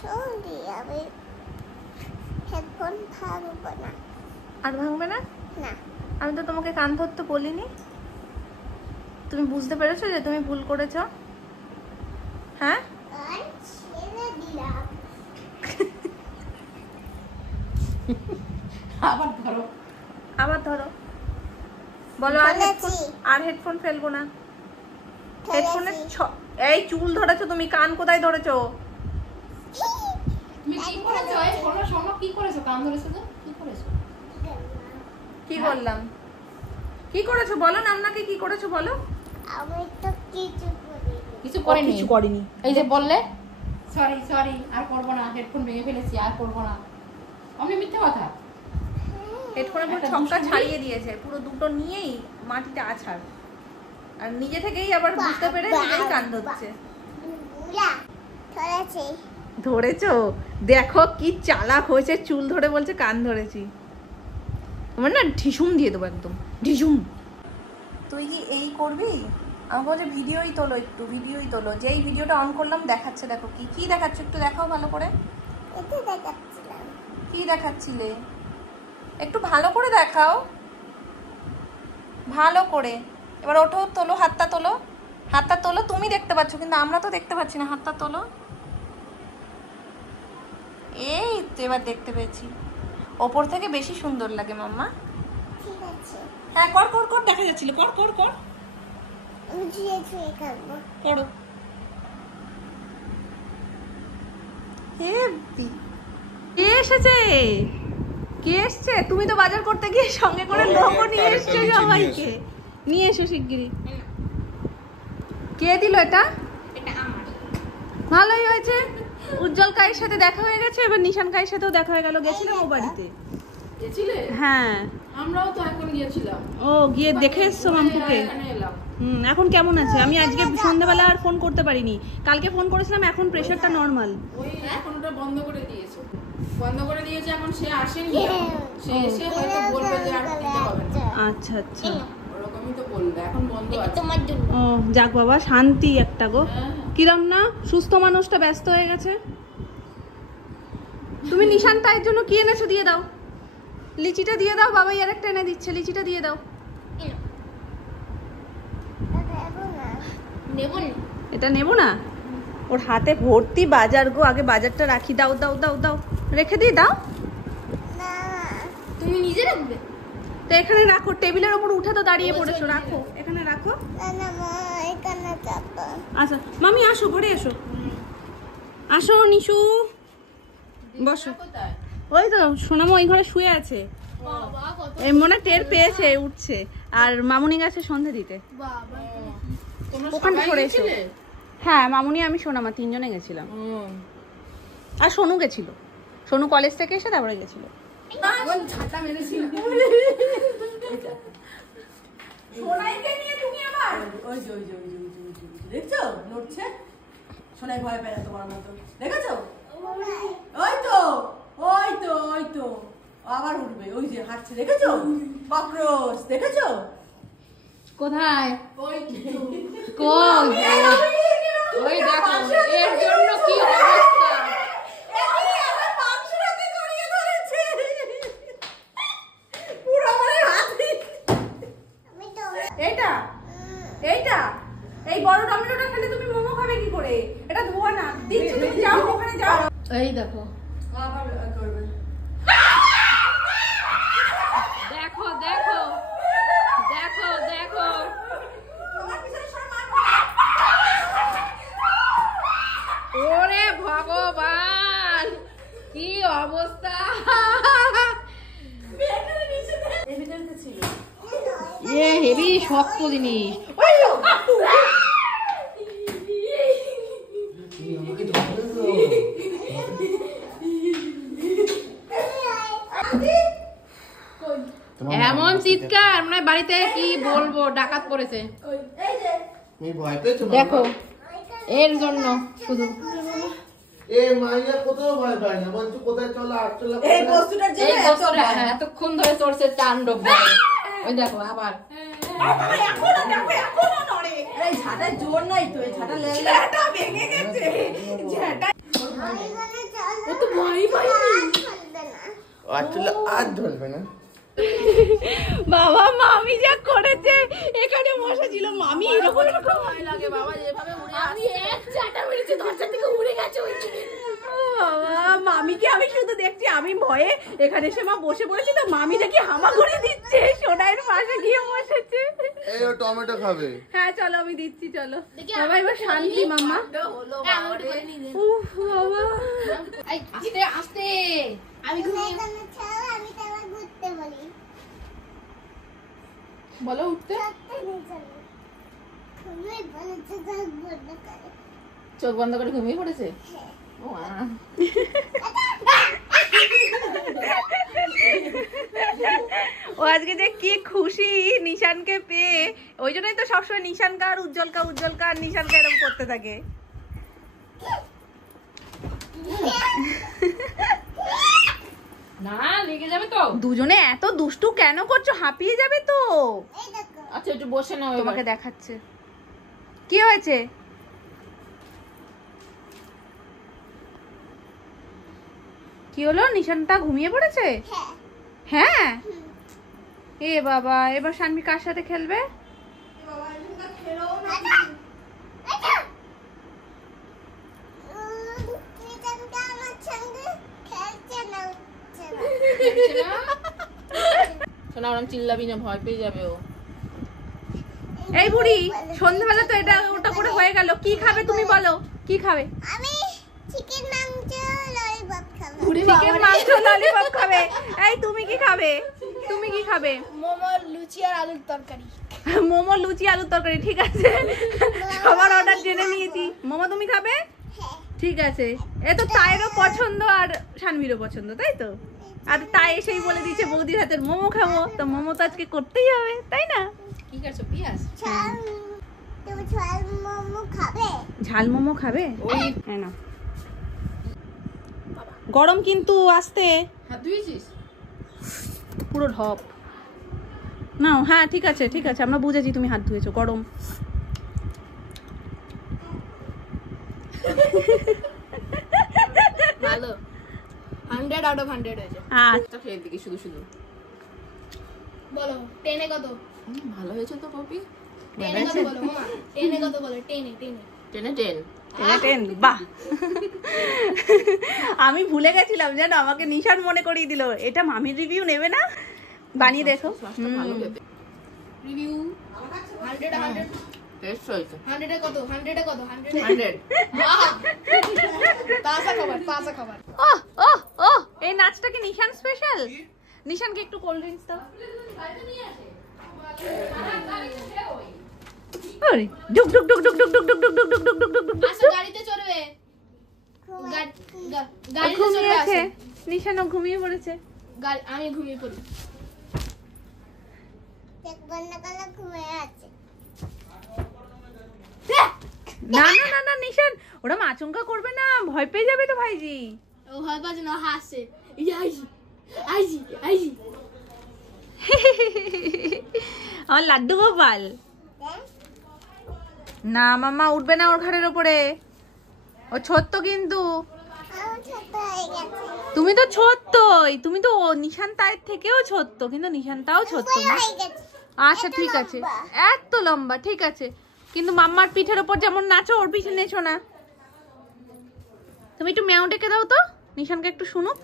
Sorry আমি headphone ভাঙবো না। আর ভাঙবে না? না। আমি তো তোমাকে কান ধরতে বলিনি। তুমি বুঝতে পেরেছো যে তুমি ভুল করেছো? হ্যাঁ, ছেড়ে দিলাম। আবার ধরো, আবার ধরো। বলো আর হেডফোন ফেলবো না। হেডফোনের এই চুল ধরেছো তুমি, কান কোথায় ধরেছো? তুমি কি করেছো? এই শোনো শোনো, কি করেছো? কান ধরেছো তো? কি করেছো? কি বললাম? কি করেছো বলো না, আপনাকে কি করেছো বলো? আমি তো কিছু করিনি। কিছু করিনি। এই যে বললে সরি সরি আর করবো না, হেডফোন ভেঙে ফেলেছি আর করবো না, অমনি মিথ্যে কথা। হেডফোনে পুরো ছক্কা ছাড়িয়ে দিয়েছে, পুরো দুটো নিয়েই মাটিতে আছাড়, আর নিজে থেকেই আবার বুঝতে পেরে নিজেই কান ধরছে। ধরেছো? দেখো কি চালাক হয়েছে, চুল ধরে বলছে কান ধরেছি। আমার না ঢিসুম দিয়ে দেবো, একদম ঢিসুম। তুই কি এই করবি? আমাকে বলছে ভিডিওই তোলো, একটু ভিডিওই তোলো। যেই ভিডিওটা অন করলাম দেখাচ্ছে, দেখো কি কি দেখাচ্ছে, একটু দেখাও ভালো করে। কি দেখাচ্ছিলে? একটু ভালো করে দেখাও, ভালো করে। এবার ওঠো, তোলো, হাতটা তোলো, হাতটা তোলো। তুমি দেখতে পাচ্ছ কিন্তু আমরা তো দেখতে পাচ্ছি না। হাতটা তোলো। এই তো এবার দেখতে পেয়েছি। ওপর থেকে বেশি সুন্দর লাগে মাম্মা। হ্যাঁ কর কর কর, দেখা যাচ্ছিল, কর কর কর, করো। কে এসেছে? কে এসছে? তুমি তো বাজার করতে গিয়ে সঙ্গে করে লোকও নিয়ে এসছো সবাইকে। নিয়ে এসো শিগগিরই। কে দিল এটা? ভালোই হয়েছে, উজ্জ্বল কায়ের সাথে দেখা হয়ে গেছে, এবার নিশান কায়ের সাথেও দেখা হয়ে গেল। গেছিলাম ও বাড়িতে। হ্যাঁ আমরাও তো এখন গিয়েছিলাম। ও গিয়ে দেখে এসছো মাম্পুকে? এখন কেমন আছে? আমি আজকে সন্ধ্যাবেলা আর ফোন করতে পারিনি, কালকে ফোন করেছিলাম। এখন প্রেশারটা নর্মাল। ওই এখন ওটা বন্ধ করে দিয়েছে, বন্ধ করে দিয়েছে। এখন সে আসেনি, সে এসে হয়তো বলবে যে আর দিতে হবে না। আচ্ছা আচ্ছা, ওরকমই তো বলবে, এখন বন্ধ আছে। তোমার জন্য। ও যাক বাবা, শান্তি একটা গো। কিরম না সুস্থ মানুষটা ব্যস্ত হয়ে গেছে। তুমি নিশানটা এর জন্য কি এনেছো দিয়ে দাও, লিচিটা দিয়ে দাও। বাবাই আর একটা এনে দিচ্ছে, লিচিটা দিয়ে দাও। এটা নেবো না, ওর হাতে ভর্তি বাজার গো। আগে বাজারটা রাখি। দাও দাও দাও দাও, রেখে দিই, দাও। তুমি নিজে রাখবে তো এখানে রাখো, টেবিলের ওপর উঠে তো দাঁড়িয়ে পড়েছো, রাখো এখানে রাখো। আচ্ছা মামি আসো, ঘরে এসো, আসো নিশু, বসো। ওই তো সোনামা ওই ঘরে শুয়ে আছে, এই মনে টের পেয়েছে, উঠছে। আর মামুনি গেছে সন্ধে দিতে, ওখানে সরে এসো। হ্যাঁ মামুনি আমি সোনামা তিনজনে গেছিলাম, আর সোনু গেছিল। সোনু কলেজ থেকে এসে তারপরে গেছিল। দেখছো নড়ছে, সোনাই ভয় পায় না তোমার মতো, দেখেছো? ওই তো ওই তো ওই তো আবার উঠবে, ওই যে হাঁটছে, দেখেছো? ককরোচ দেখেছো? কোথায়? ওই কই? ওই দেখো, এর জন্য কি অবস্থা। এইটা এইটা এই বড় টমেটোটা খেলে তুমি মোমো খাবে কি করে? এটা ধোয়া না, দিচ্ছি, তুমি যাও ওখানে যাও। এই দেখো আবার করবে, দেখো দেখো দেখো দেখো, ওরে ভগবান কি অবস্থা। এ হেভি শক্ত জিনিস। এমন চিৎকার, মনে হয় বাড়িতে কি বলবো, ডাকাত পড়েছে। দেখো এর জন্য শুধু এতক্ষণ ধরে চলছে তাণ্ডব। ওই দেখো আবার ঝাঁটার জোর নাই তো, ঝাঁটা ভেঙে গেছে। আসলে আর ধরবে না। বাবা মামি যা করেছে, এখানে বসে ছিল মামি এরকম এরকম ভয় লাগে বাবা, যেভাবে উড়ে আমি এক চাটা মেরেছি, দরজা থেকে উড়ে গেছে ওইখানে। বাবা মামিকে আমি শুধু দেখছি, আমি ভয়ে এখানে এসে মা বসে পড়েছি তো মামি দেখি হামাগুড়ি দিচ্ছে, সোনাইয়ের পাশে গিয়ে বসেছে। এই ও টমেটো খাবে। হ্যাঁ চলো আমি দিচ্ছি, চলো বাবা এবার শান্তি মাম্মা। হলো উফ বাবা আস্তে আস্তে। আমি এখানে ছাড়া আমি তোমার ঘুরতে বলি। বলো উঠতে। সত্যি নেই চলো। তুমি বলেছো চোখ বন্ধ করে। চোখ বন্ধ করে ঘুমিয়ে পড়েছে। ও ও আজকে যে কি খুশি নিশানকে পেয়ে, ওই জন্যই তো সবসময় নিশানকা আর উজ্জ্বলকা উজ্জ্বলকা আর নিশানকা এরকম করতে থাকে। না লেগে যাবে তো। দুজনে এত দুষ্টু কেন করছো, হাঁপিয়ে যাবে তো। এই দেখো। আচ্ছা একটু বসে নাও, তোমাকে দেখাচ্ছে কি হয়েছে। কি হলো, নিশানটা ঘুমিয়ে পড়েছে? হ্যাঁ। হ্যাঁ এ বাবা, এবার শানভি কার সাথে খেলবে? আচ্ছা। নিতানটা আমার সঙ্গে খেলছে না, উঠছে না। শোনা ওরম চিল্লাবি না, ভয় পেয়ে যাবে ও। এই বুড়ি সন্ধ্যাবেলা তো এটা ওটা করে হয়ে গেল, কি খাবে তুমি বলো, কি খাবে? আমি চিকেন মাংস ললিপপ খাবো। চিকেন মাংস ললিপপ খাবে। এই তুমি কি খাবে, তুমি কি খাবে? মোমো, লুচি আর আলুর তরকারি। মোমো লুচি আলুর তরকারি, ঠিক আছে সবার অর্ডার জেনে নিয়েছি। মোমো তুমি খাবে? হ্যাঁ। ঠিক আছে, এ তো তাইরও পছন্দ আর শানভিরও পছন্দ, তাই তো? আর তাই এসেই বলে দিচ্ছে বৌদির হাতের মোমো খাবো, তো মোমো তো আজকে করতেই হবে, তাই না? কি করছো পিয়াস? তুমি ঝাল মোমো খাবে? ঝাল মোমো খাবে? ওই হ্যাঁ না, গরম কিন্তু আসতে হাত ধুয়েছিস? পুরো ঢপ না। হ্যাঁ ঠিক আছে ঠিক আছে, আমরা বুঝেছি তুমি হাত ধুয়েছো, গরম। ভালো, 100 আউট অফ 100 হয়েছে। আচ্ছা খেয়ে দিকে শুধু শুধু বলো 10 এ কত? ভালো হয়েছে তো কপি। 10 এ কত বলো মামা? 10 এ কত বলো? 10 এ 10 এ। 10 10 বাহ আমি ভুলে গেছিলাম জানো, আমাকে নিশান মনে করিয়ে দিল। এটা মামির রিভিউ নেবে না, বানিয়ে দেখো। ভালো খেতে। রিভিউ 100 100 টেস্ট হয়েছে। 100 এ কত? 100 এ কত? 100 এ 100 তাজা খাবার, তাজা খাবার। ওহ ওহ ওহ, এই নাচটা কি নিশান স্পেশাল? নিশানকে একটু কোল্ড ড্রিঙ্কস দাও। আরে ডুক ডুক ডুক ডুক ডুক ডুক ডুক ডুক ডুক ডুক ডুক ডুক ডুক ডুক। আচ্ছা গাড়িতে চড়বে। গাড়িতে চড়বে। ঘুমিয়েছে, নিশানও ঘুমিয়ে পড়েছে। আমি ঘুমিয়ে পড়ি। চেক বন্ধ করলে ঘুমিয়ে আছে। না না না না নিশান, ওরা আচমকা করবে না, ভয় পেয়ে যাবে তো ভাইজি। ও ভয় পাচ্ছে না, হাসছে। IG IG IG. আমার লাড্ডু গোপাল। না মামা উঠবে না ওর ঘাড়ের ওপরে, ও ছোট্ট কিন্তু। তুমি তো ছোট্টই, তুমি তো নিশান তাইয়ের থেকেও ছোট্ট, কিন্তু নিশানটাও ছোট্ট না। আচ্ছা ঠিক আছে, এত লম্বা ঠিক আছে, কিন্তু মাম্মার পিঠের ওপর যেমন নাচো ওর পিঠে নেচো না। তুমি একটু ম্যাও ডেকে দাও তো, নিশানকে একটু শুনুক।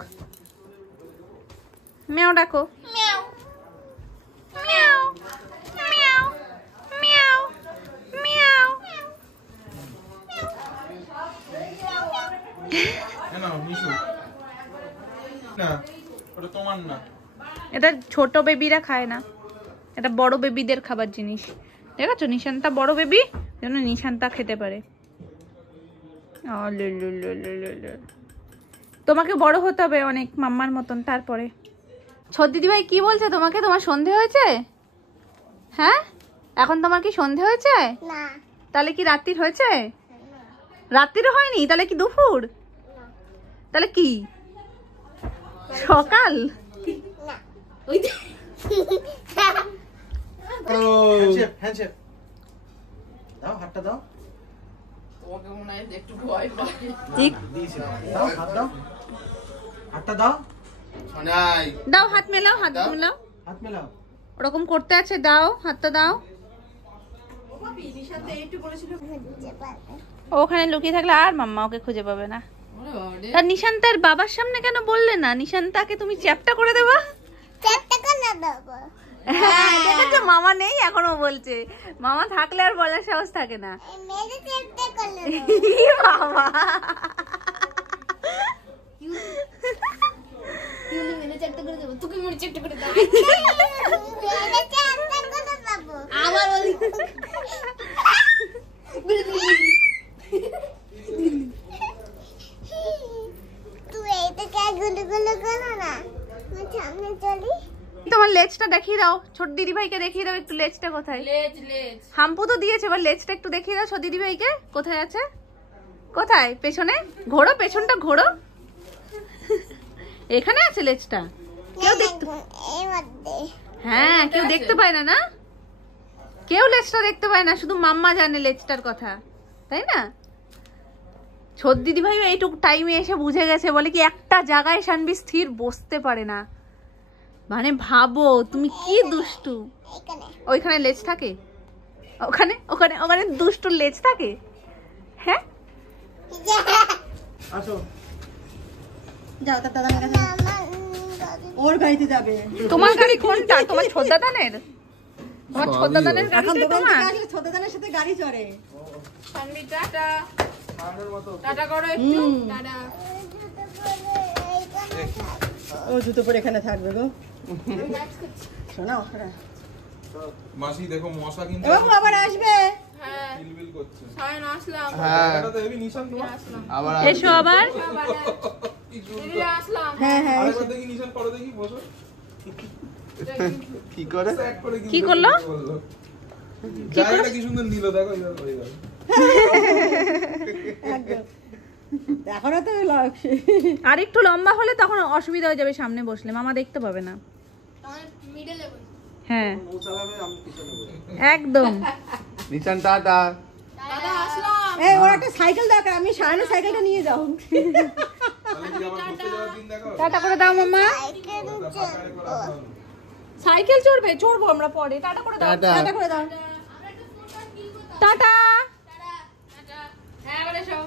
ম্যাও ডাকো। মিয়াও মিয়াও মিয়াও মিয়াও মিয়াও। না মিশু না, ওটা তোমার না। এটা ছোট বেবিরা খায় না, এটা বড় বেবিদের খাবার জিনিস। দেখেছো নিশানটা বড় বেবি, যেন নিশানটা খেতে পারে। তোমাকে বড় হতে হবে অনেক মাম্মার মতন, তারপরে। ছোট দিদিভাই কি বলছে তোমাকে, তোমার সন্ধে হয়েছে? হ্যাঁ এখন তোমার কি সন্ধে হয়েছে? না তাহলে কি রাত্রির হয়েছে? রাত্রিরও হয়নি, তাহলে কি দুপুর? তাহলে কি সকাল? না ওই হ্যান্ডশেক দাও, হাতটা দাও। তোমাকে মনে হয় একটু ভয় পাই। দিয়েছিলাম, দাও হাত দাও, হাতটা দাও। শোনাই দাও হাত মেলাও, হাত মেলাও। হাত মেলাও। ওরকম করতে আছে, দাও হাতটা দাও। ও ওখানে লুকিয়ে থাকলে আর মাম্মা ওকে খুঁজে পাবে না। আর নিশান্তার বাবার সামনে কেন বললে না? নিশান্তাকে তুমি চ্যাপটা করে দেবা। হ্যাঁ দেখেছো, মামা নেই এখনো বলছে। মামা থাকলে আর বলার সাহস থাকে না। বাবা তোমার লেজটা দেখিয়ে দাও, ছোট দিদি ভাইকে দেখিয়ে দাও একটু লেজটা কোথায়। হাম্পু তো দিয়েছে, এবার লেজটা একটু দেখিয়ে দাও ছোট দিদি ভাইকে কোথায় আছে। কোথায়? পেছনে ঘোরো, পেছনটা ঘোরো। এখানে আছে লেজটা, কেউ দেখতে, হ্যাঁ কেউ দেখতে পায় না। না কেউ লেজটা দেখতে পায় না, শুধু মাম্মা জানে লেজটার কথা, তাই না? ছোট দিদি ভাই এইটুকু টাইমে এসে বুঝে গেছে, বলে কি একটা জায়গায় শানবি স্থির বসতে পারে না। মানে ভাবো তুমি কি দুষ্টু। ওইখানে লেজ থাকে, ওখানে ওখানে ওখানে দুষ্টুর লেজ থাকে। হ্যাঁ আসো যাও, তার দাদার কাছে। ওর গাড়িতে যাবে। তোমার গাড়ি কোনটা? তোমার ছোট দাদানের? তোমার ছোট দাদানের গাড়িতে তোমার? ছোট দাদার সাথে গাড়ি চড়ে। শানবি টাটা টাটা করো একটু, টাটা। ও জুতো পরে এখানে থাকবে গো। শোনাও মাসি দেখো মশা কিন্তু বাবু আবার আসবে। হ্যাঁ কিলবিল করছে। সায়ন আসলাম। হ্যাঁ এটা তো হেভি নিশান তোমার। আবার এসো আবার। দিদি আসলাম। হ্যাঁ হ্যাঁ আরেকবার দেখি নিশান করো, দেখি বসো। কি করে স্যাট করে কি করলো? জায়গাটা কি সুন্দর নিল, দেখো এবার হয়ে গেল। এখনো তো লাগছে। আর একটু লম্বা হলে তখন অসুবিধা হয়ে যাবে, সামনে বসলে মামা দেখতে পাবে না। হ্যাঁ একদম। নিশান টাটা। দাদা আসলাম। এই ওর একটা সাইকেল দরকার, আমি সায়নের সাইকেলটা নিয়ে যাও। তাহলে কি আবার ঘুরতে যাওয়ার দিন দেখো। টাটা করে দাও মাম্মা। সাইকেল চড়বে? চড়বো আমরা পরে। টাটা করে দাও, টাটা করে দাও, টাটা। হ্যাঁ এবার এসো।